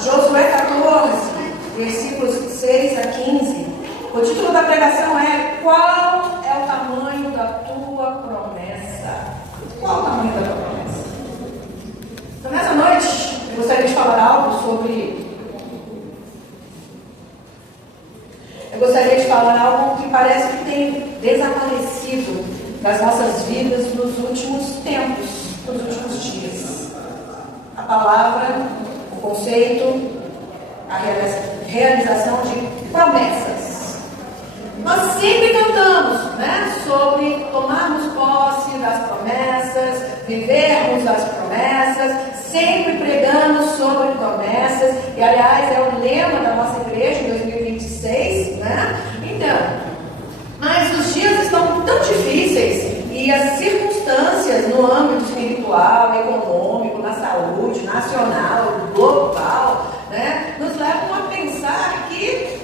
Josué 14, versículos 6 a 15. O título da pregação é: qual é o tamanho da tua promessa? Qual o tamanho da tua promessa? Então, nessa noite, eu gostaria de falar algo sobre... Eu gostaria de falar algo que parece que tem desaparecido das nossas vidas nos últimos tempos, nos últimos dias. A palavra, o conceito, a realização de promessas. Nós sempre cantamos, sobre tomarmos posse das promessas, vivermos as promessas, sempre pregamos sobre promessas, e aliás é o lema da nossa igreja em 2026, Então, mas os dias estão tão difíceis e as circunstâncias no âmbito espiritual, econômico, na saúde, nacional, global, nos levam a pensar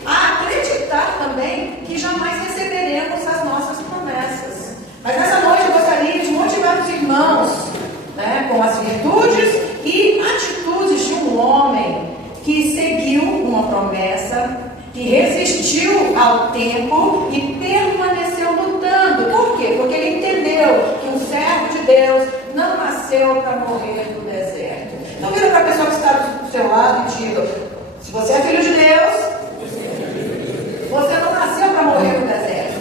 a acreditar também que jamais receberemos as nossas promessas. Mas nessa noite eu gostaria de motivar os irmãos, com as virtudes e atitudes de um homem que seguiu uma promessa, que resistiu ao tempo e permaneceu lutando. Por quê? Porque ele entendeu que um servo de Deus não nasceu para morrer no deserto. Então vira para a pessoa que está do seu lado e diga: se você é filho de Deus, você não nasceu para morrer no deserto.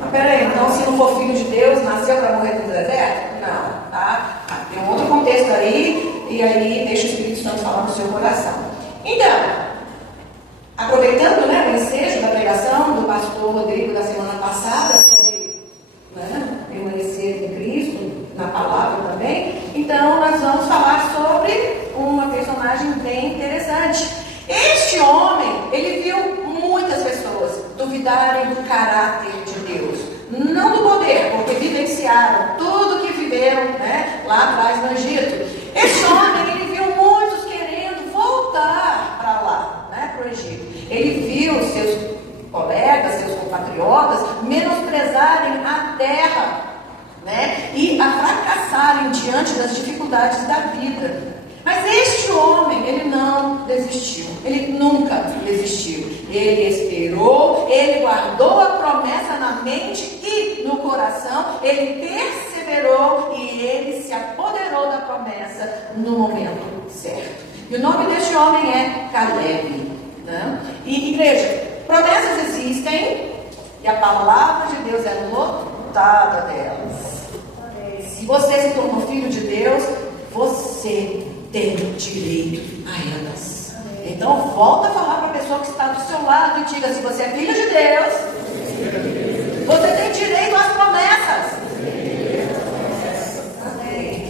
Mas peraí, então se não for filho de Deus, nasceu para morrer no deserto? Não, tá? Tem um outro contexto aí, e aí deixa o Espírito Santo falar no seu coração. Então, aproveitando o ensejo da pregação do pastor Rodrigo da semana passada sobre permanecer em Cristo, na palavra também, então nós vamos falar sobre uma personagem bem interessante. Este homem, ele viu muitas pessoas duvidarem do caráter de Deus, não do poder, porque vivenciaram tudo que viveram lá atrás no Egito. Este homem, ele viu muitos querendo voltar para lá, para o Egito. Ele viu seus colegas, seus compatriotas menosprezarem a terra, e a fracassarem diante das dificuldades da vida. Mas este homem, ele não desistiu, ele nunca desistiu. Ele esperou, ele guardou a promessa na mente e no coração, ele perseverou e ele se apoderou da promessa no momento certo. E o nome deste homem é Caleb. E igreja, promessas existem e a palavra de Deus é lotada delas. Se você se tornou filho de Deus, você tem direito a elas. Então volta a falar para a pessoa que está do seu lado e diga: se você é filho de Deus, você tem direito às promessas.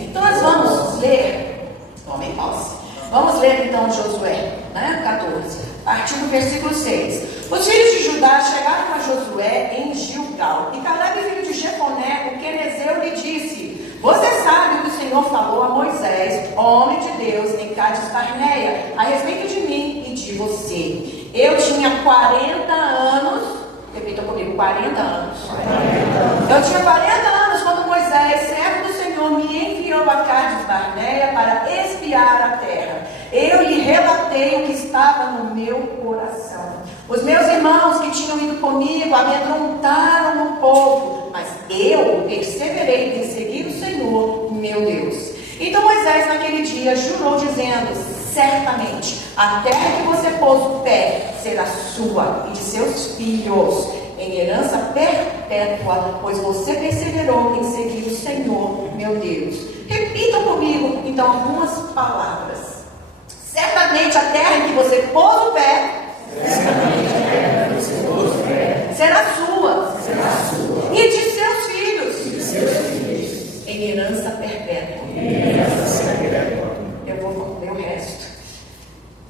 Então nós vamos ler, tomem posse. Vamos ler então Josué 14, a partir do versículo 6. Os filhos de Judá chegaram a Josué em Gilgal, e Caleb, filho de Jefoné, o quenezeu, lhe disse: você sabe o que o Senhor falou a Moisés, homem de Deus, em Cádiz Barneia, a respeito de mim e de você. Eu tinha 40 anos, repita comigo, 40 anos. Eu tinha 40 anos quando Moisés, servo do Senhor, me enviou a Cádiz Barneia para espiar a terra. Eu lhe relatei o que estava no meu coração. Os meus irmãos que tinham ido comigo amedrontaram o povo, mas eu perseverei em seguir o Senhor, meu Deus. Então Moisés naquele dia jurou dizendo: certamente a terra que você pôs o pé será sua e de seus filhos em herança perpétua, pois você perseverou em seguir o Senhor, meu Deus. Repitam comigo então algumas palavras. Certamente a terra em que você pôs o pé será sua e de seus filhos em herança perpétua. Eu vou ler o resto.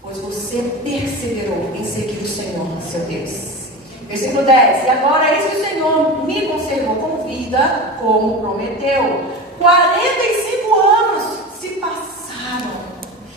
Pois você perseverou em seguir o Senhor, seu Deus. Versículo 10. E agora eis que o Senhor me conservou com vida, como prometeu. 45 anos se passaram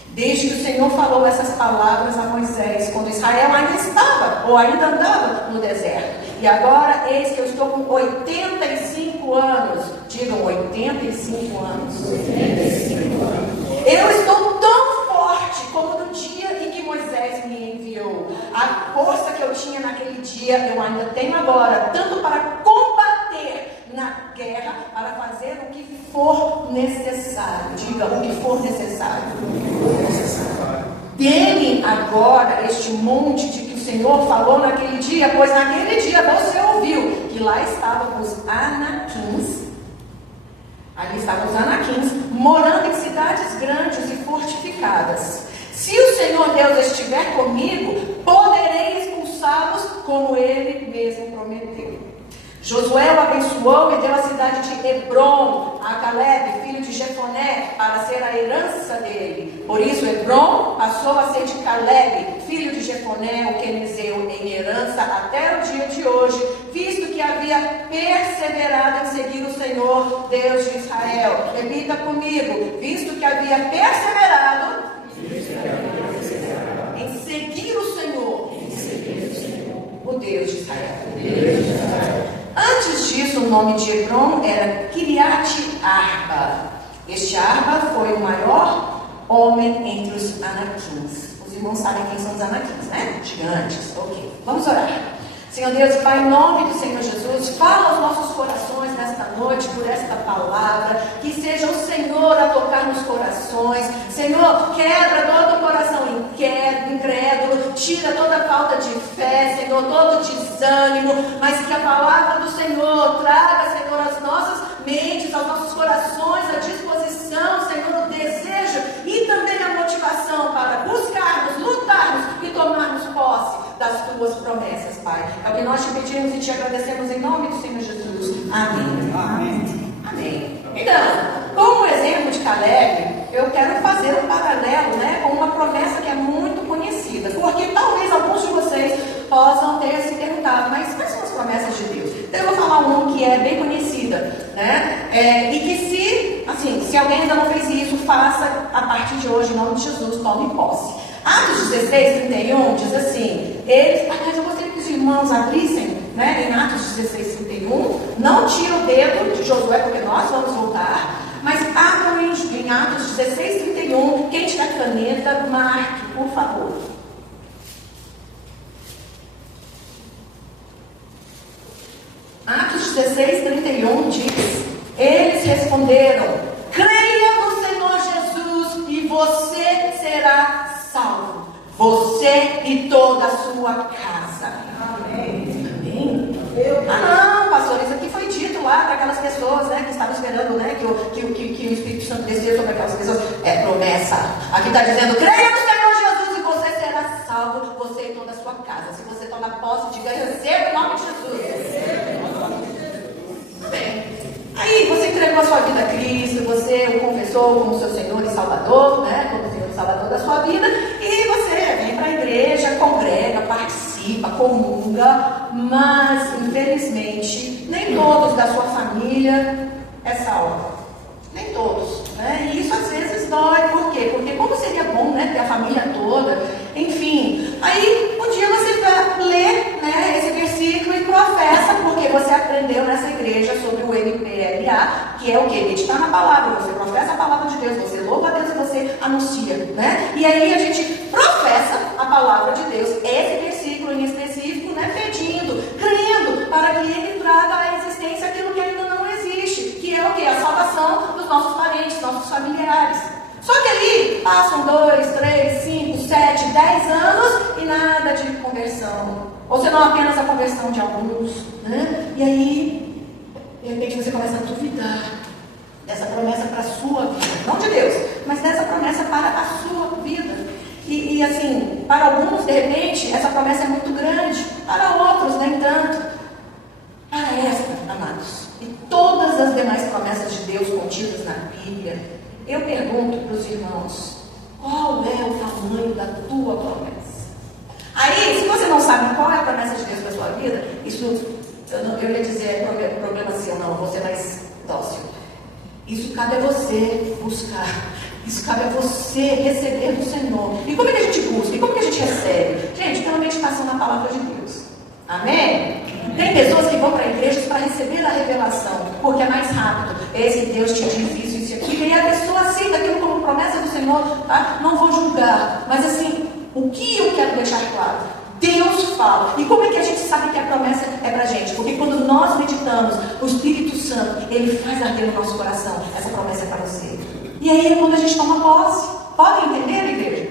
desde que o Senhor falou essas palavras a Moisés, quando Israel ainda estava, ou ainda andava no deserto. e agora eis que eu estou com 85 anos. Digam, 85 anos. 85 anos. Eu estou tão forte como no dia em que Moisés me enviou. A força que eu tinha naquele dia, eu ainda tenho agora, tanto para combater na guerra, para fazer o que for necessário. Diga, o que for necessário. Dê-me agora este monte de que o Senhor falou naquele dia, pois naquele dia você ouviu que lá estavam os anaquins. Ali estavam os anaquins, morando em cidades grandes e fortificadas. Se o Senhor Deus estiver comigo, poderei expulsá-los como Ele mesmo prometeu. Josué o abençoou e deu a cidade de Hebrom a Caleb, filho de Jefoné, para ser a herança dele. Por isso Hebrom passou a ser de Caleb, filho de Jefoné, o quenizeu, em herança até o dia de hoje, visto que havia perseverado em seguir o Senhor, Deus de Israel. Repita comigo, visto que havia perseverado em seguir o Senhor, o Deus de Israel. Antes disso, o nome de Hebrom era Kiriat Arba. Este Arba foi o maior homem entre os anaquins. Os irmãos sabem quem são os anaquins, né? Gigantes. Ok, vamos orar. Senhor Deus, Pai, em nome do Senhor Jesus, fala aos nossos corações nesta noite por esta palavra, que seja o Senhor a tocar nos corações. Senhor, quebra todo o coração incrédulo, tira toda a falta de fé, Senhor, todo o desânimo, mas que a palavra do Senhor traga, Senhor, às nossas mentes, aos nossos corações, a disposição, Senhor, o desejo e também a motivação para buscarmos, lutarmos e tomarmos posse das tuas promessas, Pai. É o que nós te pedimos e te agradecemos em nome do Senhor Jesus. Amém. Amém. Amém. Então, como exemplo de Caleb, eu quero fazer um paralelo, né, com uma promessa que é muito conhecida, porque talvez alguns de vocês possam ter se perguntado, mas quais são as promessas de Deus? Então eu vou falar uma que é bem conhecida, né, e que se alguém ainda não fez isso, faça a partir de hoje, em nome de Jesus, tome posse. Atos 16, 31 diz assim, aliás, eu gostaria que os irmãos abrissem, né, em Atos 16, 31, não tira o dedo de Josué, porque nós vamos voltar, mas abram em Atos 16, 31, quem tiver caneta, marque, por favor. Atos 16, 31 diz, eles responderam, creia no Senhor Jesus e você será salvo, você e toda a sua casa. Amém. Amém. Não, pastor, isso aqui foi dito lá para aquelas pessoas, né, que estavam esperando, né, que o Espírito Santo descia sobre aquelas pessoas. É promessa. Aqui está dizendo, creia no Senhor Jesus e você será salvo, você e toda a sua casa. Se você toma posse, diga, receba em nome de Jesus. Bem, aí você entregou a sua vida a Cristo, você o confessou como seu Senhor e Salvador, né, como Senhor e Salvador da sua vida, e você vem para a igreja, congrega, participa, comunga, mas infelizmente nem todos da sua família é salvo. Nem todos, né? E isso às vezes dói, por quê? Porque como seria bom, né, ter a família toda, enfim. Aí um dia você vai ler, né, esse versículo e professa, porque você aprendeu nessa igreja sobre o MPLA, que é o quê? Meditar na palavra, você professa a palavra de Deus, você louva a Deus e você anuncia, né? E aí a gente professa a palavra de Deus, esse versículo em específico, né, pedindo, crendo, para que ele traga à existência aquilo que ainda não existe, que é o quê? A salvação dos nossos parentes, nossos familiares. Só que aí passam 2, 3, 5, 7, 10 anos e nada de conversão. Ou senão apenas a conversão de alguns, né? E aí, de repente você começa a duvidar dessa promessa para a sua vida. Não de Deus, mas dessa promessa para a sua vida. E assim, para alguns, de repente, essa promessa é muito grande. Para outros, nem tanto. Para esta, amados, e todas as demais promessas de Deus contidas na Bíblia, eu pergunto para os irmãos, qual é o tamanho da tua promessa? Aí, se você não sabe qual é a promessa de Deus para a sua vida, isso, eu ia dizer problema seu, não, vou ser mais dócil. Isso cabe a você buscar, isso cabe a você receber do Senhor. E como é que a gente busca? E como é que a gente recebe? Gente, pela meditação na palavra de Deus. Amém? Tem a revelação, porque é mais rápido. Esse Deus te diz isso e aquilo, e a pessoa aceita aquilo como promessa do Senhor, tá? Não vou julgar, mas assim, o que eu quero deixar claro? Deus fala. E como é que a gente sabe que a promessa é pra gente? Porque quando nós meditamos, o Espírito Santo, ele faz arder no nosso coração. Essa promessa é para você. E aí é quando a gente toma posse. Podem entender, igreja?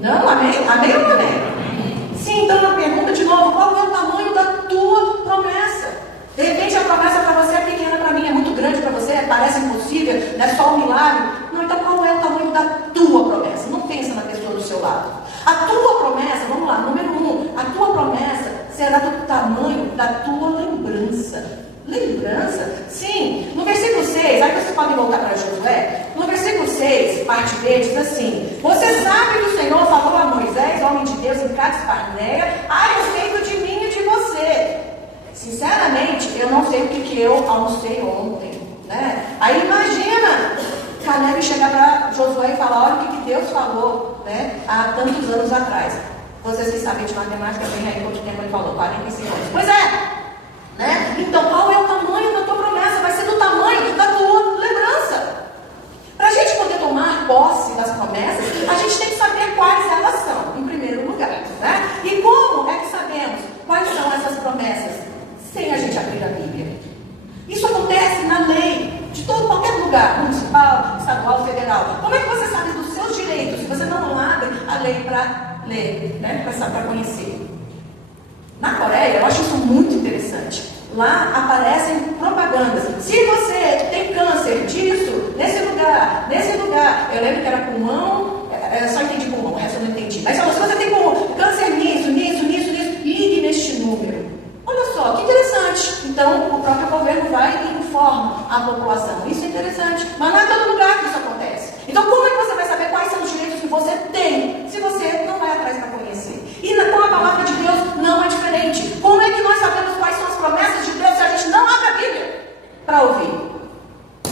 Não? Amém? Amém ou não amém? Sim, então na pergunta de novo, qual é o tamanho da tua promessa? De repente a promessa para você é pequena, para mim é muito grande para você, parece impossível, não é só um milagre. Não, então qual é o tamanho da tua promessa? Não pensa na pessoa do seu lado. A tua promessa, vamos lá, número 1, a tua promessa será do tamanho da tua lembrança. Lembrança? Sim. No versículo 6, aí vocês podem voltar para Josué. No versículo 6, parte B, diz assim: você sabe que o Senhor falou a Moisés, homem de Deus, em Cades Barneia, a respeito de mim e de você. Sinceramente, eu não sei o que eu almocei ontem, né? Aí imagina Caleb chegar para Josué e falar: olha o que Deus falou, né, há tantos anos atrás. Vocês que sabem de matemática, bem aí quanto tempo ele falou, 45 anos. Pois é, né? Então qual é o tamanho da tua promessa? Vai ser do tamanho da tua lembrança. Para a gente poder tomar posse das promessas, a gente tem que saber quais elas são, em primeiro lugar, né? E como é que sabemos quais são essas promessas? Sem a gente abrir a Bíblia. Isso acontece na lei de qualquer lugar, municipal, estadual, federal. Como é que você sabe dos seus direitos se você não abre a lei para ler, né? Para conhecer? Na Coreia, eu acho isso muito interessante. Lá aparecem propagandas. Se você tem câncer disso, nesse lugar. Eu lembro que era pulmão, eu só entendi pulmão, o resto eu não entendi. Mas falou, se você tem câncer nisso, ligue neste número. Olha só, que interessante. Então, o próprio governo vai e informa a população. Isso é interessante. Mas não é todo lugar que isso acontece. Então, como é que você vai saber quais são os direitos que você tem, se você não vai atrás para conhecer? E com a palavra de Deus não é diferente. Como é que nós sabemos quais são as promessas de Deus se a gente não abre a Bíblia para ouvir?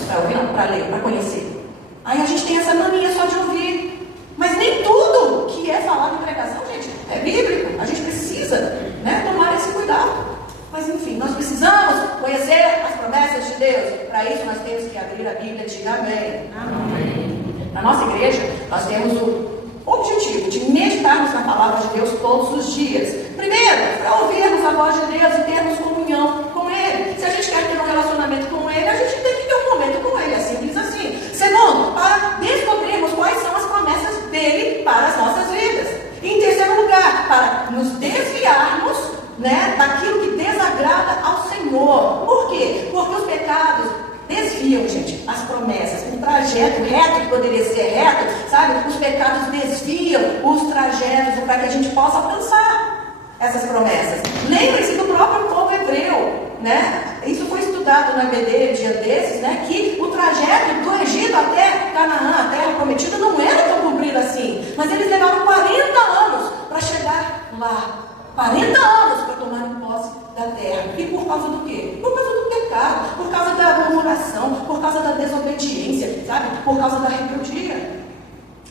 Para ouvir não, para ler, para conhecer. Aí a gente tem essa mania só de ouvir. Mas nem tudo que é falado em pregação, gente, é bíblico. A gente precisa, né, tomar esse cuidado. Mas enfim, nós precisamos conhecer as promessas de Deus. Para isso nós temos que abrir a Bíblia e dizer amém. Amém. Na nossa igreja, nós temos o objetivo de meditarmos na palavra de Deus todos os dias. Primeiro, para ouvirmos a voz de Deus e termos comunhão com Ele. Se a gente quer ter um relacionamento com Ele, a gente tem que ter um momento com Ele. É simples assim. Segundo, para descobrirmos quais são as promessas dele para as nossas vidas. E em terceiro lugar, para nos desviarmos, né, daquilo que desagrada ao Senhor. Por quê? Porque os pecados desviam, gente, as promessas. Um trajeto reto que poderia ser reto, sabe? Os pecados desviam os trajetos para que a gente possa alcançar essas promessas. Lembre-se do próprio povo hebreu, né? Isso foi estudado no EBD dia desses, né? Que o trajeto do Egito até Canaã, a terra prometida, não era tão comprido assim. Mas eles levaram 40 anos para chegar lá. 40 anos para tomar posse da terra. E por causa do quê? Por causa do pecado, por causa da murmuração, por causa da desobediência, sabe? Por causa da rebeldia.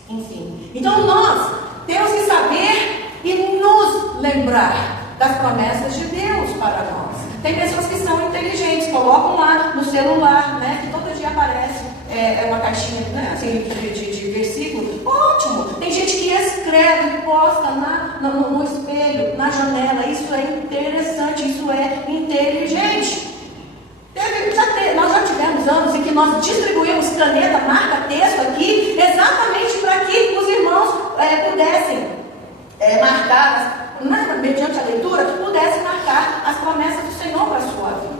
Enfim. Então nós temos que saber e nos lembrar das promessas de Deus para nós. Tem pessoas que são inteligentes, colocam lá no celular, né? Que todo dia aparece uma caixinha, né, assim, de versículo. Ótimo! Tem gente que escreve, posta no espelho, na janela. Isso é interessante, isso é inteligente. Nós já tivemos anos em que nós distribuímos caneta, marca-texto aqui, exatamente para que os irmãos pudessem marcar, mediante a leitura, pudessem marcar as promessas do Senhor para a sua vida.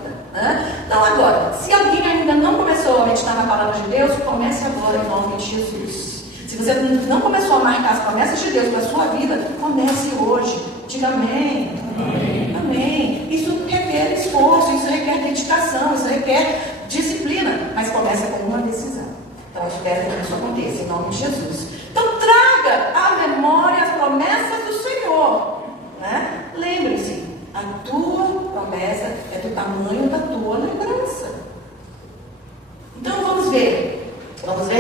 Então agora, se alguém ainda não começou a meditar na palavra de Deus, comece agora em nome de Jesus. Se você não começou a marcar as promessas de Deus para a sua vida, comece hoje. Diga amém. Amém. Amém. Isso requer esforço, isso requer dedicação, isso requer disciplina, mas começa com uma decisão. Então eu espero que isso aconteça em nome de Jesus. Então traga à memória as promessas do Senhor, né? Lembre-se, a tua promessa é do tamanho da tua lembrança. Então vamos ver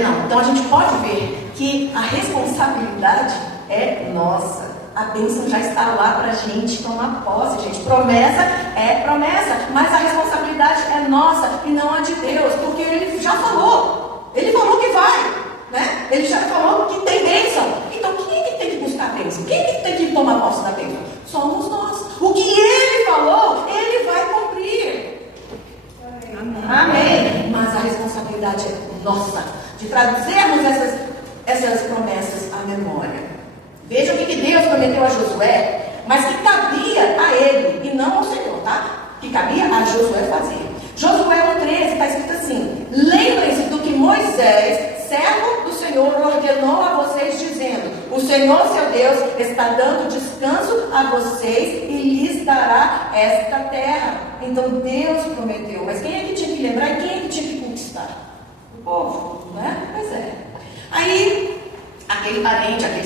não. Então a gente pode ver que a responsabilidade é nossa. A bênção já está lá para a gente tomar posse, gente. Promessa é promessa, mas a responsabilidade é nossa e não a de Deus, porque Ele já falou. Ele falou que vai, né? Ele já falou que tem bênção. Então quem é que tem que buscar a bênção? Quem é que tem que tomar posse da bênção? Somos nós. O que Ele falou, Ele vai cumprir. Amém. Mas a responsabilidade é nossa, de trazermos essas promessas à memória. Veja o que Deus prometeu a Josué, mas que cabia a ele e não ao Senhor, tá? Que cabia a Josué fazer. Josué 1,13 está escrito assim: lembrem-se do que Moisés, servo do Senhor, ordenou a vocês, dizendo: o Senhor, seu Deus, está dando descanso a vocês e lhes dará esta terra. Então Deus prometeu, mas quem é que tinha que lembrar e quem é que tinha que conquistar? O povo, né? Pois é. Aí, aqueles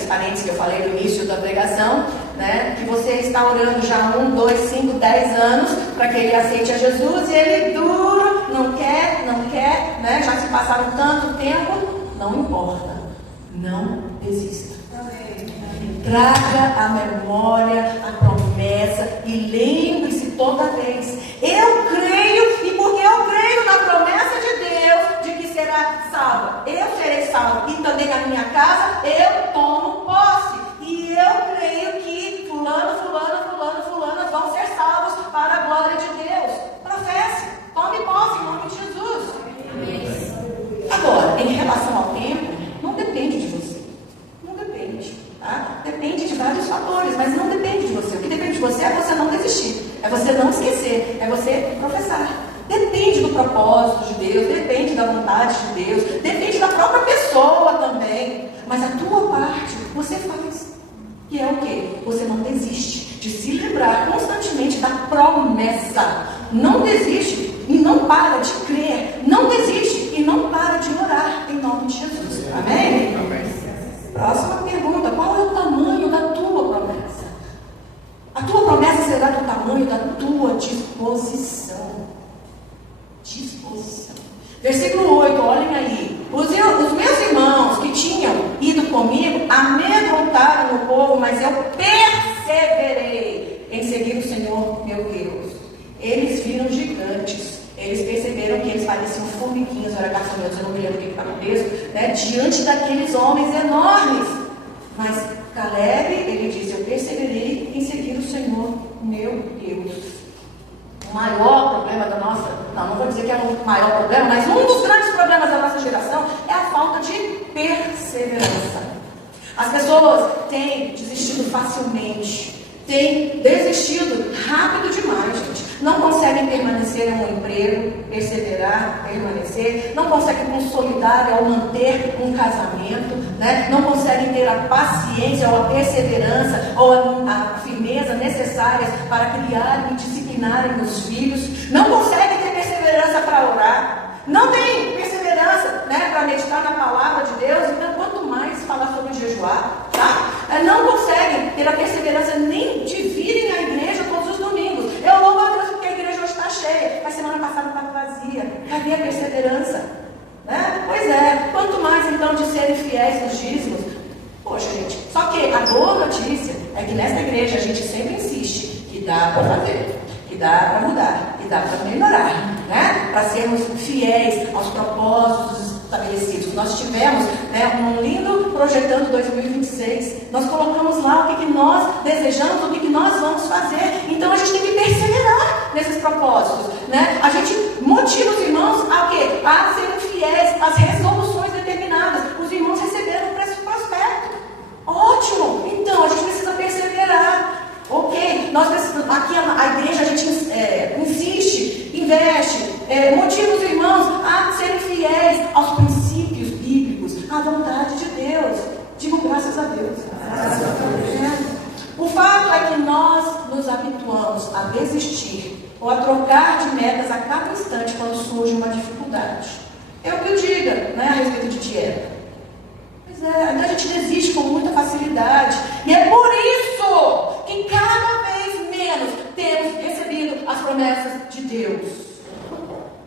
parentes que eu falei no início da pregação, né, que você está orando já 1, 2, 5, 10 anos para que ele aceite a Jesus e ele duro, não quer, né, já se passaram tanto tempo, não importa, não desista. Traga à memória a promessa e lembre-se toda vez: eu creio, e porque eu creio na promessa de Deus de que será salva, eu serei salvo, e também a minha casa eu tomo posse, e eu creio que fulano vão ser salvos para a glória de Deus. Professe, tome posse em nome de Jesus. Amém. Agora, em relação ao tempo, não depende de você, não depende, tá? Depende de vários fatores, mas não depende de você. O que depende de você é você não desistir, é você não esquecer, é você professar. Depende do propósito de Deus, depende da vontade de Deus, depende da própria pessoa também. Mas a tua parte você faz. Que é o quê? Você não desiste de se lembrar constantemente da promessa. Não desiste e não para de crer. Não desiste e não para de orar em nome de Jesus. Amém? Próxima pergunta: qual é o tamanho da tua promessa? A tua promessa será do tamanho da tua disposição. Versículo 8, olhem aí: os meus irmãos que tinham ido comigo amedrontaram o povo, mas eu perseverei em seguir o Senhor meu Deus. Eles viram gigantes, eles perceberam que eles pareciam formiguinhas, olha, garçonete, eu não me lembro o que está no texto, né, diante daqueles homens enormes. Mas Caleb, ele diz: eu perseverei em seguir o Senhor meu Deus. O maior problema da nossa, não vou dizer que é o maior problema, mas um dos grandes problemas da nossa geração é a falta de perseverança. As pessoas têm desistido facilmente, têm desistido rápido demais, gente. Não conseguem permanecer em um emprego, perseverar, permanecer, não conseguem consolidar ou manter um casamento, né? Não conseguem ter a paciência ou a perseverança ou a firmeza necessárias para criarem e disciplinarem os filhos, não conseguem ter perseverança para orar, não tem perseverança, né, para meditar na palavra de Deus, então quanto mais falar sobre jejuar, tá? Não conseguem ter a perseverança nem de virem à igreja todos os domingos. Eu louvo a Deus porque a igreja hoje está cheia, mas semana passada estava vazia. Cadê a perseverança? Né? Pois é, quanto mais então de serem fiéis nos dízimos. Poxa, gente, só que a boa notícia é que nesta igreja a gente sempre insiste que dá para fazer, que dá para mudar, que dá para melhorar, né? Para sermos fiéis aos propósitos estabelecidos. Nós tivemos, né, um lindo Projetando 2026. Nós colocamos lá o que nós desejamos, o que nós vamos fazer. Então a gente tem que perseverar nesses propósitos, né? A gente motiva os irmãos a quê? A serem fiéis às resoluções determinadas. Os irmãos receberam o preço prospecto. Ótimo! Então a gente precisa perseverar. Ok, nós precisamos, aqui a igreja a gente insiste, investe, motiva os irmãos a serem fiéis aos princípios bíblicos, à vontade de Deus. Digo graças a Deus. O fato é que nós nos habituamos a desistir ou a trocar de metas a cada instante quando surge uma dificuldade. É o que eu diga, né, a respeito de dieta. Pois é, então a gente desiste com muita facilidade. E é por isso que cada vez menos temos recebido as promessas de Deus.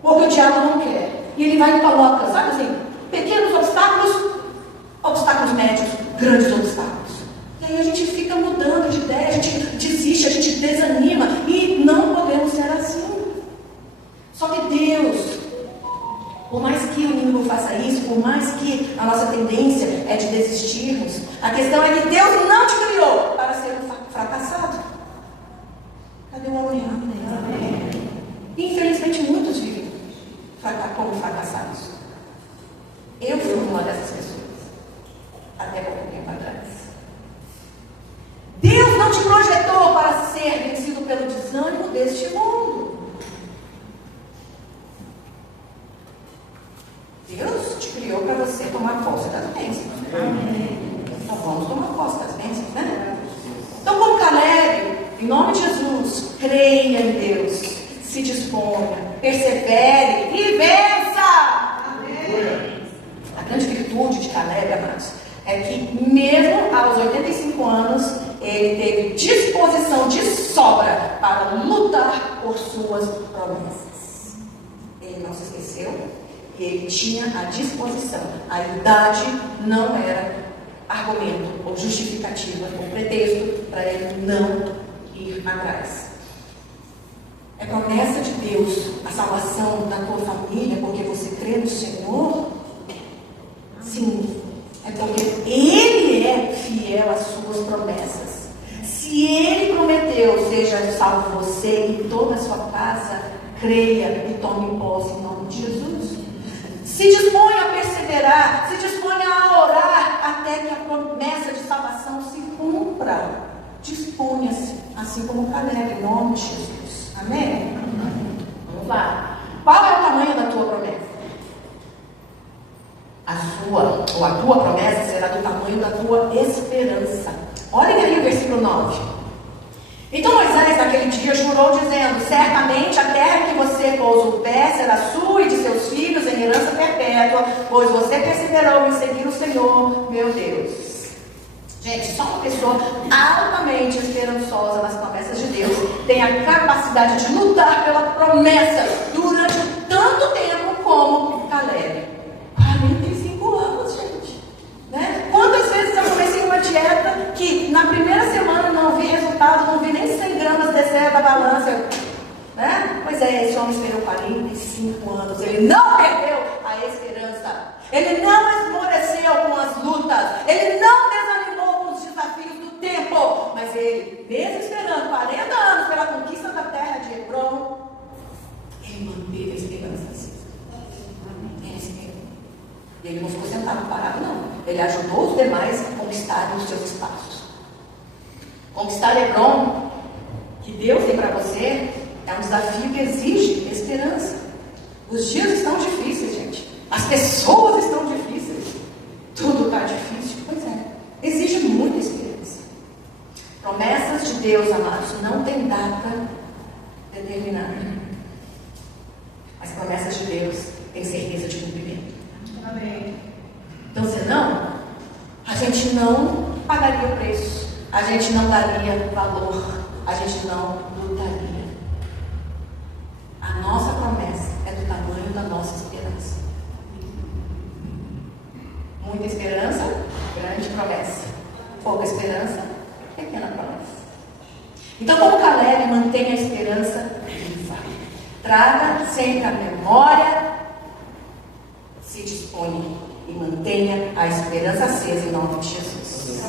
Porque o diabo não quer. E ele vai e coloca, sabe assim, pequenos obstáculos, obstáculos médios, grandes obstáculos. E aí a gente fica mudando por mais que a nossa tendência é de desistirmos, a questão é que Deus não te criou para ser um fracassado. Cadê o amanhã? Infelizmente, muitos vivem como fracassados. Eu fui uma dessas pessoas, até pouco tempo atrás. Deus não te projetou para ser vencido pelo desânimo deste mundo. Deus te criou para você tomar posse das bênçãos. Então vamos tomar posse das bênçãos, né? Então, como Caleb, em nome de Jesus, creia em Deus, se disponha, persevere e vença. Amém. A grande virtude de Caleb, amados, é que mesmo aos 85 anos, ele teve disposição de sobra para lutar por suas promessas. Ele não se esqueceu, ele tinha a disposição. A idade não era argumento ou justificativa ou pretexto para ele não ir atrás. É promessa de Deus a salvação da tua família porque você crê no Senhor? Sim, é porque Ele é fiel às suas promessas. Se Ele prometeu, seja salvo você e toda a sua casa, creia e tome posse em nome de Jesus. Se disponha a perseverar, se disponha a orar até que a promessa de salvação se cumpra. Disponha-se, assim como Caleb, em nome de Jesus. Amém? Vamos lá. Qual é o tamanho da tua promessa? A sua, ou a tua promessa será do tamanho da tua esperança. Olhem aí o versículo 9. Então Moisés naquele dia jurou dizendo: certamente a terra que você pôs o pé será sua e de seus filhos em herança perpétua, pois você perseverou em seguir o Senhor, meu Deus. Gente, só uma pessoa altamente esperançosa nas promessas de Deus tem a capacidade de lutar pela promessa durante tanto tempo como Caleb. 45 anos, gente. Né? Quantas vezes eu comecei uma dieta que na primeira semana não vi resultado, não vi nem 100 gramas descer da balança. Né? Pois é, esse homem esperou 45 anos. Ele não perdeu a esperança. Ele não esmoreceu com as lutas. Ele não desanimou com os desafios do tempo. Mas ele, mesmo esperando 40 anos pela conquista da terra de Hebron, ele manteve a esperança. Ele não ficou sentado parado, não. Ele ajudou os demais a conquistarem os seus espaços. Conquistar Hebron, que Deus tem para você, é um desafio que exige esperança. Os dias estão difíceis, gente. As pessoas estão difíceis. Tudo está difícil. Pois é. Exige muita esperança. Promessas de Deus, amados, não tem data determinada. As promessas de Deus têm certeza de cumprimento. Amém. Então, senão, a gente não pagaria o preço, a gente não daria valor, a gente não lutaria. A nossa promessa é do tamanho da nossa esperança. Muita esperança, grande promessa. Pouca esperança, pequena promessa. Então, como Caleb mantém a esperança viva, traga sempre a memória, se disponha e mantenha a esperança acesa em nome de Jesus.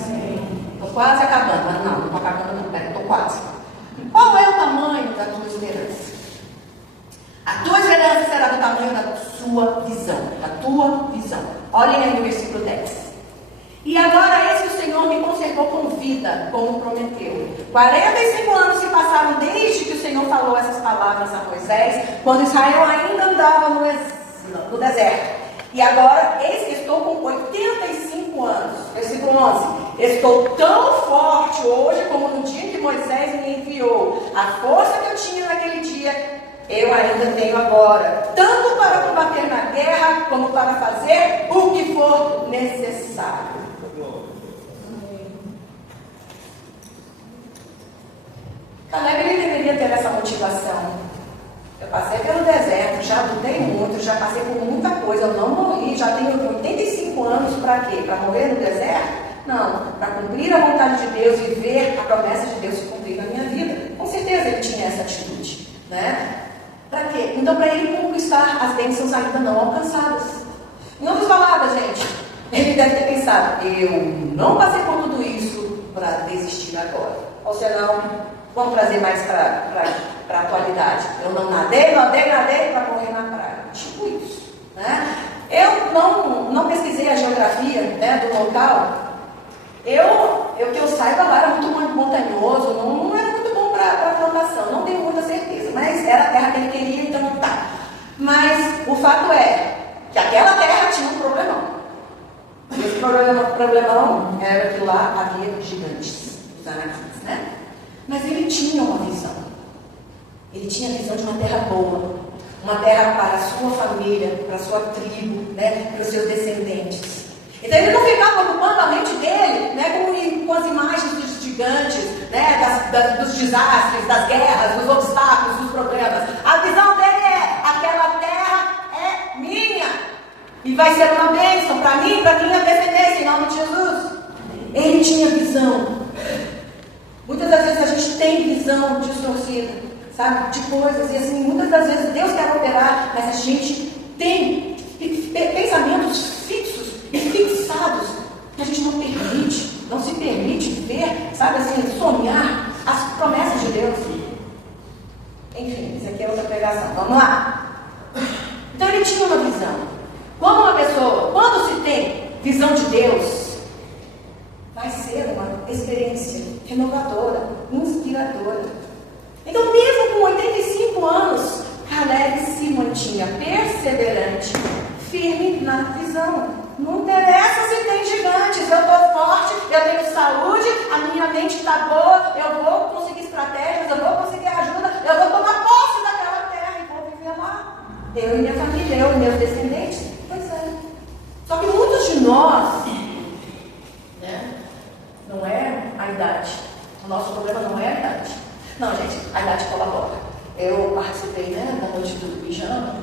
Estou quase acabando, mas não estou acabando não, estou quase. Qual é o tamanho da tua esperança? A tua esperança será do tamanho da sua visão, da tua visão. Olhem aí no versículo 10. E agora eis que o Senhor me conservou com vida, como prometeu. 45 anos se passaram desde que o Senhor falou essas palavras a Moisés, quando Israel ainda andava no deserto. E agora, eis que estou com 85 anos. Versículo 11. Estou tão forte hoje como no dia que Moisés me enviou. A força que eu tinha naquele dia, eu ainda tenho agora. Tanto para combater na guerra, como para fazer o que for necessário. Caleb ele deveria ter essa motivação. Eu passei pelo deserto, já lutei muito, já passei por muita coisa, eu não morri, já tenho 85 anos para quê? Para morrer no deserto? Não, para cumprir a vontade de Deus e ver a promessa de Deus se cumprir na minha vida. Com certeza ele tinha essa atitude, né? Para quê? Então para ele conquistar as bênçãos ainda não alcançadas. Em outras palavras, gente, ele deve ter pensado, eu não passei por tudo isso para desistir agora. Ou senão, vamos trazer mais para a atualidade. Eu não nadei para morrer na praia. Tipo isso, né? Eu não pesquisei a geografia, né, do local. Que eu saiba, lá era muito montanhoso, não era muito bom para plantação, não tenho muita certeza, mas era a terra que ele queria, então tá. Mas o fato é que aquela terra tinha um problemão. Esse problemão era que lá havia gigantes, os anaquitas, né? Mas ele tinha uma visão. Ele tinha a visão de uma terra boa, uma terra para a sua família, para a sua tribo, né? Para os seus descendentes. Então ele não ficava ocupando a mente dele, né, com as imagens dos gigantes, né, dos desastres, das guerras, dos obstáculos, dos problemas. A visão dele é: aquela terra é minha e vai ser uma bênção para mim, para minha descendência, em nome de Jesus. Ele tinha visão. Muitas das vezes a gente tem visão distorcida, sabe, de coisas, e assim, muitas das vezes Deus quer operar, mas a gente tem pensamentos fixos e fixados, que a gente não se permite ver, sabe assim, sonhar as promessas de Deus. Enfim, isso aqui é outra pregação. Vamos lá. Então ele tinha uma visão. Quando se tem visão de Deus, vai ser uma experiência renovadora, inspiradora. Então, mesmo com 85 anos, Caleb se mantinha perseverante, firme na visão. Não interessa se tem gigantes, eu estou forte, eu tenho saúde, a minha mente está boa, eu vou conseguir estratégias, eu vou conseguir ajuda, eu vou tomar posse daquela terra e vou viver lá. Eu e minha família, eu e meus descendentes. Pois é. Só que muitos de nós, né, não é a idade. O nosso problema não é a idade. Não, gente, a idade colabora. Eu participei, né, da noite do pijama.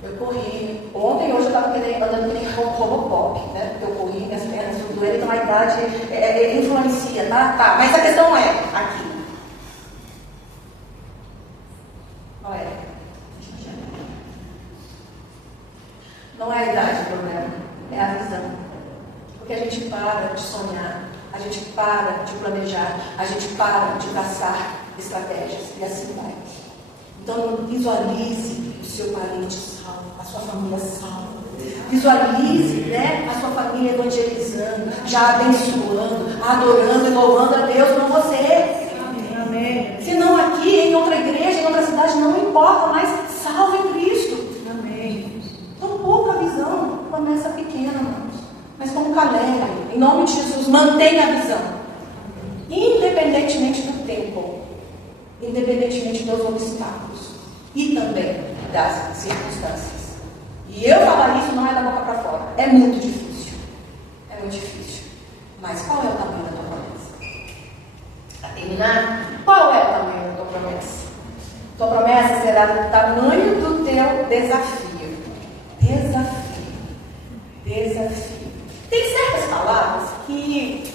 Eu corri. Ontem, hoje eu estava andando que nem Robocop, né? Porque eu corri, minhas pernas tudo doendo, então a idade influencia, tá? Mas a questão é aqui. Olha, não é a idade o problema, é a visão. Porque a gente para de sonhar, a gente para de planejar, a gente para de traçar estratégias e assim vai. Então, visualize o seu parente salvo, a sua família salva. Visualize, né, a sua família evangelizando, já abençoando, adorando e louvando a Deus com você. Amém. Se não aqui, em outra igreja, em outra cidade, não importa, mas salve em Cristo. Amém. Então, pouca visão, começa pequena, irmãos. Mas como Caleb, em nome de Jesus, mantenha a visão. Independentemente do tempo, independentemente dos obstáculos e também das circunstâncias. E eu falar isso não é da boca para fora. É muito difícil. É muito difícil. Mas qual é o tamanho da tua promessa? Para terminar, qual é o tamanho da tua promessa? Tua promessa será do tamanho do teu desafio. Desafio. Tem certas palavras que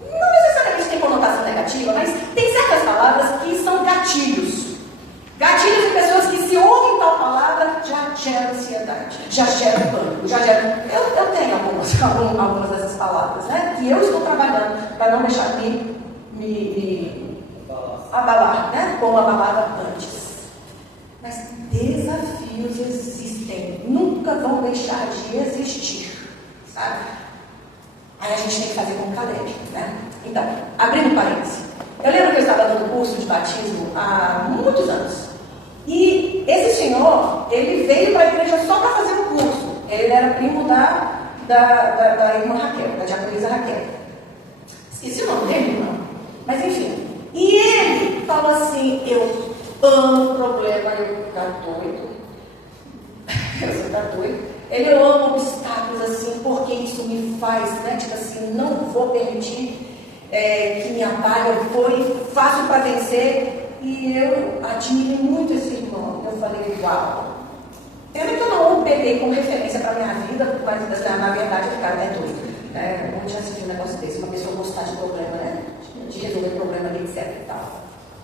não necessariamente tem conotação negativa, mas tem certas palavras que são gatilhos. Gatilhos de pessoas que se ouvem tal palavra já geram ansiedade, já geram pânico, já geram... Eu tenho algumas dessas palavras, né? Que eu estou trabalhando para não deixar me abalar, né? Como abalava antes. Mas desafios existem, nunca vão deixar de existir, sabe? Aí a gente tem que fazer como Caleb, né? Então, abrindo parênteses. Eu lembro que eu estava dando curso de batismo há muitos anos. E esse senhor, ele veio para a igreja só para fazer o curso. Ele era primo da irmã Raquel, da diaconisa Raquel. Esqueci o nome dele, irmão. Mas enfim. E ele falou assim: eu amo o problema, eu tá doido. Você tá doido? Eu amo obstáculos assim, porque isso me faz, né? Tipo assim, não vou permitir que me abale, eu vou e faço para vencer. E eu admirei muito esse irmão. Eu falei, uau. Pena que eu não o peguei como referência para a minha vida, mas na verdade eu ficava doido. Onde já se viu um negócio desse? Uma pessoa gostar de problema, né? De resolver problema, etc e tal.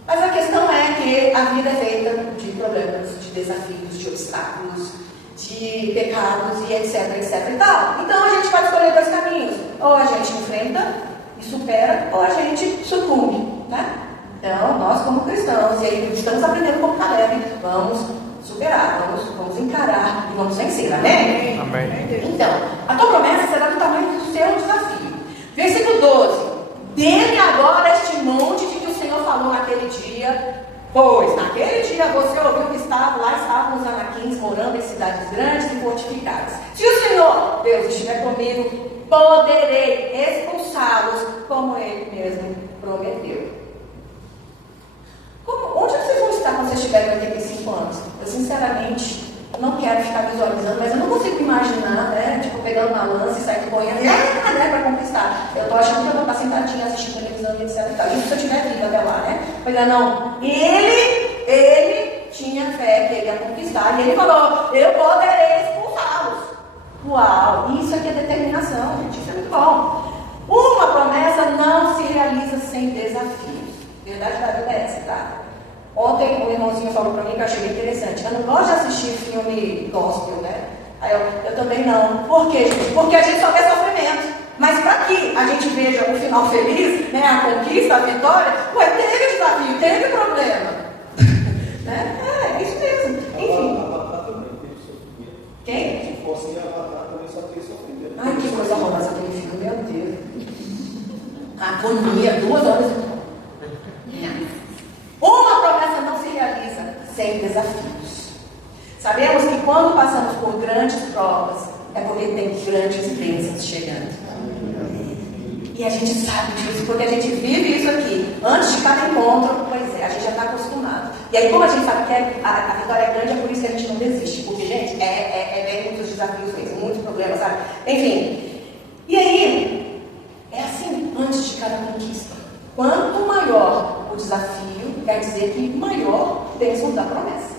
Mas a questão é que a vida é feita de problemas, de desafios, de obstáculos, de pecados e etc, etc e tal. Então a gente pode escolher dois caminhos. Ou a gente enfrenta e supera, ou a gente sucumbe, né? Então, nós como cristãos, e aí estamos aprendendo como Caleb, vamos superar, vamos encarar e vamos vencer, amém? Amém. Então, a tua promessa será do tamanho do seu desafio. Versículo 12. Dê-me agora este monte de que o Senhor falou naquele dia, pois naquele dia você ouviu que lá estavam os anaquins morando em cidades grandes e fortificadas. Se o Senhor, Deus, estiver comigo, poderei expulsá-los como Ele mesmo prometeu. Onde vocês vão estar quando vocês tiverem 85 anos? Eu sinceramente não quero ficar visualizando, mas eu não consigo imaginar, né? Tipo, pegando uma lança e saindo correndo, né? Para conquistar. Eu tô achando que eu vou estar sentadinha assistindo televisão e etc. Isso se eu tiver vivo até lá, né? Pois é, não. Ele tinha fé que ele ia conquistar e ele falou: eu poderei expulsá-los. Uau! Isso aqui é determinação, gente. Isso é muito bom. Uma promessa não se realiza sem desafios. Verdade da vida é essa, tá? Ontem um irmãozinho falou pra mim que eu achei bem interessante. Eu não gosto de assistir filme gospel, né? Aí eu também não. Por quê, gente? Porque a gente só vê sofrimento. Mas para que a gente veja o final feliz, né? A conquista, a vitória, teve desafio, teve problema. Né? É isso mesmo. Enfim. Quem? Se fosse Avatar, também só teria sofrido. Ai, que coisa horrorosa aquele filme, meu Deus. A agonia, 2 horas. Uma promessa não se realiza sem desafios. Sabemos que quando passamos por grandes provas, é porque tem grandes bênçãos chegando. E a gente sabe disso, porque a gente vive isso aqui. Antes de cada encontro, pois é, a gente já está acostumado. E aí, como a gente sabe que a vitória é grande, é por isso que a gente não desiste. Porque, gente, vem muitos desafios mesmo, muitos problemas, sabe? Enfim. E aí, é assim antes de cada conquista. Quanto maior o desafio, quer dizer que maior bênção da promessa.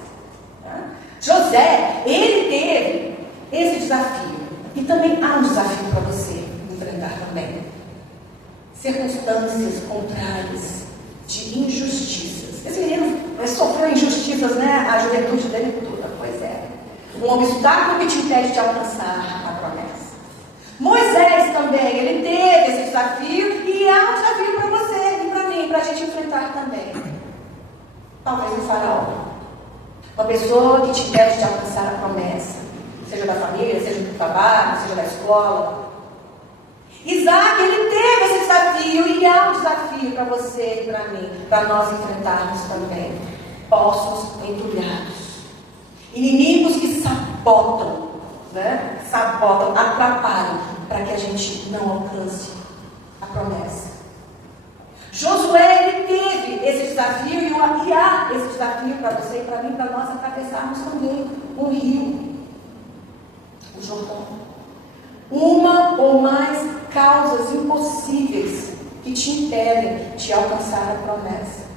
Tá? José, ele teve esse desafio. E também há um desafio para você enfrentar também. Circunstâncias contrárias de injustiças. Esse menino sofreu injustiças, né? A juventude dele toda. Pois é. Um obstáculo que te impede de alcançar a promessa. Moisés também, ele teve esse desafio e há um desafio para você e para mim, para a gente enfrentar também. Talvez um faraó. Uma pessoa que te impede de alcançar a promessa. Seja da família, seja do trabalho, seja da escola. Isaac, ele teve esse desafio e há um desafio para você e para mim, para nós enfrentarmos também. Ossos entulhados. Inimigos que sabotam, né? Sabotam, atrapalham para que a gente não alcance a promessa. Josué, ele teve esse desafio e há esse desafio para você e para mim, para nós atravessarmos também um rio, o Jordão. Uma ou mais causas impossíveis que te impedem de alcançar a promessa.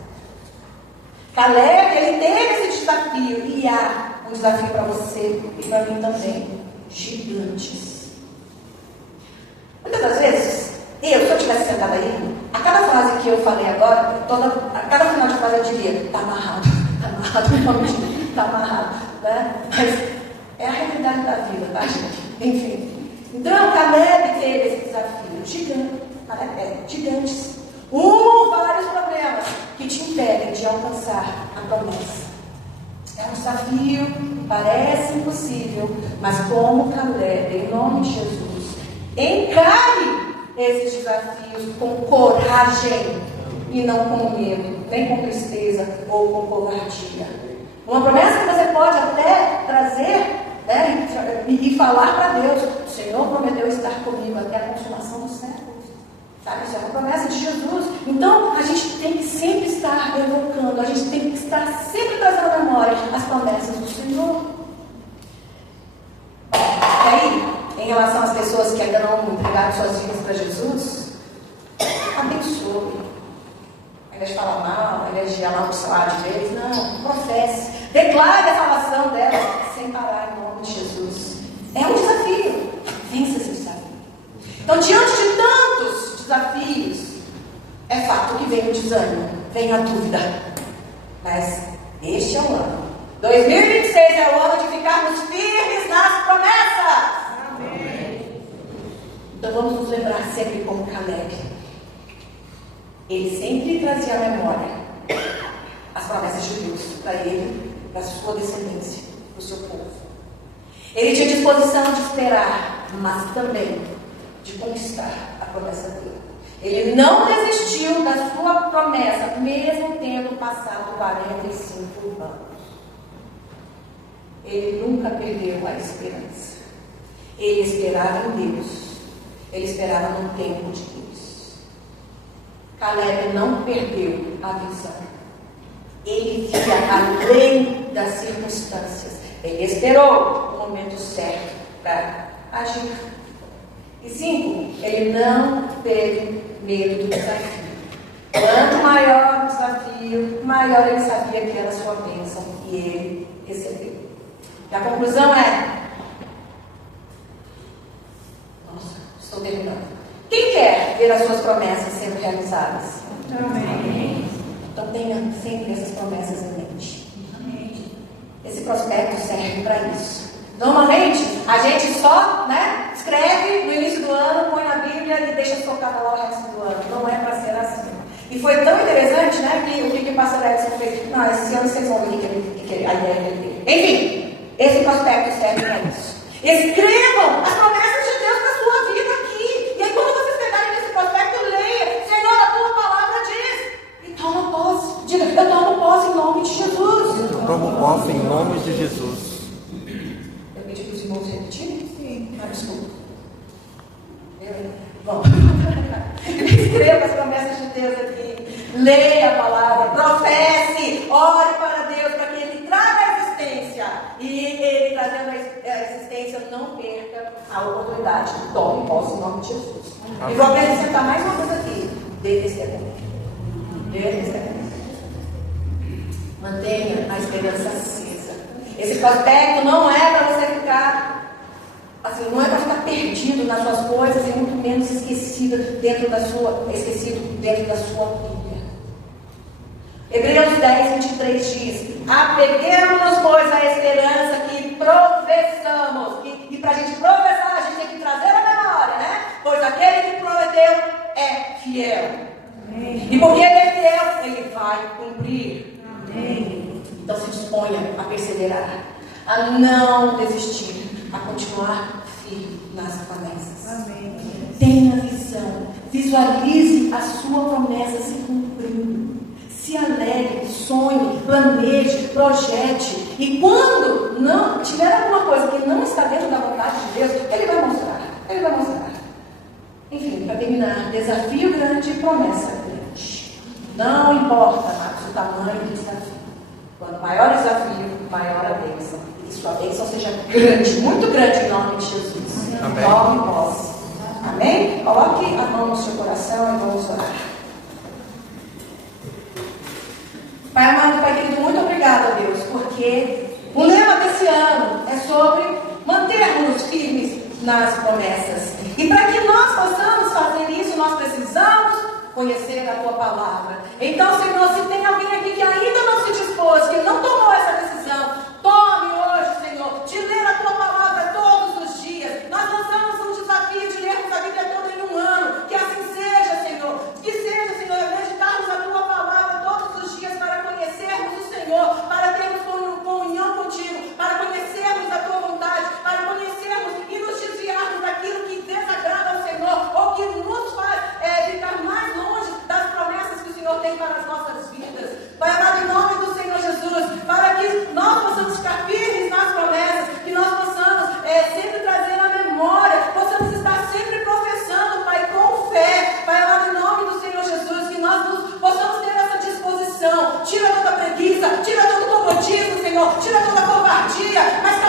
Caleb, ele teve esse desafio e há um desafio para você e para mim também. Gigantes. Muitas das vezes, se eu estivesse sentada aí, a cada frase que eu falei agora, a cada final de frase eu diria: está amarrado, está amarrado, né? Mas é a realidade da vida, tá, gente? Enfim. Então, Caleb teve esse desafio gigantes. Um ou vários problemas que te impedem de alcançar a promessa. É um desafio, parece impossível, mas como Caleb, em nome de Jesus, encare esses desafios com coragem e não com medo, nem com tristeza ou com covardia. Uma promessa que você pode até trazer, né, e falar para Deus: o Senhor prometeu estar comigo até a consumação dos séculos. Sabe? Isso é uma promessa de Jesus. Então, a gente tem que sempre estar evocando, a gente tem que estar sempre trazendo à memória as promessas do Senhor. E aí, em relação às pessoas que ainda não entregaram suas vidas para Jesus, abençoe. Ao invés de falar mal, ao invés de amaldiçoar de vez, não, professe. Declare a salvação delas sem parar em nome de Jesus. É um desafio. Vença esse desafio. Então, diante de tantos desafios, é fato que vem o desânimo, vem a dúvida. Mas este é o ano. 2026 é o ano de ficarmos firmes na promessas. Amém. Então vamos nos lembrar sempre como Caleb. Ele sempre trazia à memória as promessas de Deus para ele, para a sua descendência, para o seu povo. Ele tinha disposição de esperar, mas também de conquistar a promessa dele. Ele não desistiu da sua promessa, mesmo tendo passado 45 anos. Ele nunca perdeu a esperança. Ele esperava em Deus. Ele esperava no tempo de Deus. Caleb não perdeu a visão. Ele via além das circunstâncias. Ele esperou o momento certo para agir. E 5, ele não teve medo do desafio. Quanto maior o desafio, maior ele sabia que era a sua bênção e ele recebeu. E a conclusão é: nossa, estou terminando. Quem quer ver as suas promessas sendo realizadas? Amém. Então tenha sempre essas promessas em mente. Amém. Esse prospecto serve para isso. Normalmente, a gente só, escreve no início do ano, põe na Bíblia e deixa focado lá o resto do ano. Não é para ser assim. E foi tão interessante, que o que o pastor Edson fez. Não, esse ano vocês vão ver a ideia dele. Enfim, esse prospecto serve para isso. Escrevam as promessas de Deus para a sua vida aqui. E aí, quando vocês pegarem esse prospecto, leia: Senhor, a tua palavra diz. E toma posse. Diga: eu tomo posse em nome de Jesus. Eu tomo posse em nome de Jesus. Eu pedi para os irmãos repetirem? Sim. Desculpa. Bom, escreva as promessas de Deus aqui. Leia a palavra, professe, ore para Deus para que Ele traga a existência. E Ele trazendo a existência, não perca a oportunidade. Tome posse em nome de Jesus. E vou acrescentar mais uma coisa aqui. Dê testemunho. Dê testemunho. Mantenha a esperança acesa. Esse prospecto não é para você ficar assim, não é para ficar perdido nas suas coisas e muito menos esquecido dentro da sua Bíblia. Hebreus 10:23 diz: apeguemos-nos, pois, à esperança que professamos. E para a gente professar, a gente tem que trazer a memória, Pois aquele que prometeu é fiel. Amém. E porque ele é fiel, ele vai cumprir. Amém. Então se disponha a perseverar, a não desistir, a continuar firme nas promessas. Amém. Tenha visão, visualize a sua promessa se cumprindo. Se alegre, sonhe, planeje, projete. E quando não tiver alguma coisa que não está dentro da vontade de Deus, Ele vai mostrar. Ele vai mostrar. Enfim, para terminar, desafio grande e promessa grande. Não importa, Marcos, o tamanho do desafio. Quanto maior o desafio, maior a bênção. E que sua bênção seja grande, muito grande em nome de Jesus. Amém. Tome posse. Amém? Coloque a mão no seu coração e vamos orar. Pai amado, Pai querido, muito obrigado a Deus, porque o lema desse ano é sobre mantermos firmes nas promessas. E para que nós possamos fazer isso, nós precisamos conhecer a Tua Palavra. Então, Senhor, se tem alguém aqui que ainda não se dispôs, que não tomou essa decisão, tome hoje, Senhor, de ler a Tua Palavra todos os dias. Nós lançamos um desafio de lermos a Bíblia toda em um ano. Que assim seja, Senhor. Que seja, Senhor, meditarmos a Tua Palavra todos os dias para conhecermos o Senhor, para termos comunhão contigo, para conhecermos a Tua vontade, para conhecermos e nos desviarmos daquilo que desagrada ao Senhor, ou que nos faz ficar mais longe das promessas que o Senhor tem para as nossas vidas. Pai amado, em nome do Senhor Jesus, para que nós possamos ficar firmes nas promessas, que nós possamos sempre trazer a memória, possamos estar sempre professando, Pai, com fé. Pai amado, em nome do Senhor Jesus, que nós possamos ter essa disposição. Tira toda a preguiça, tira todo o comodismo, Senhor, tira toda a covardia, mas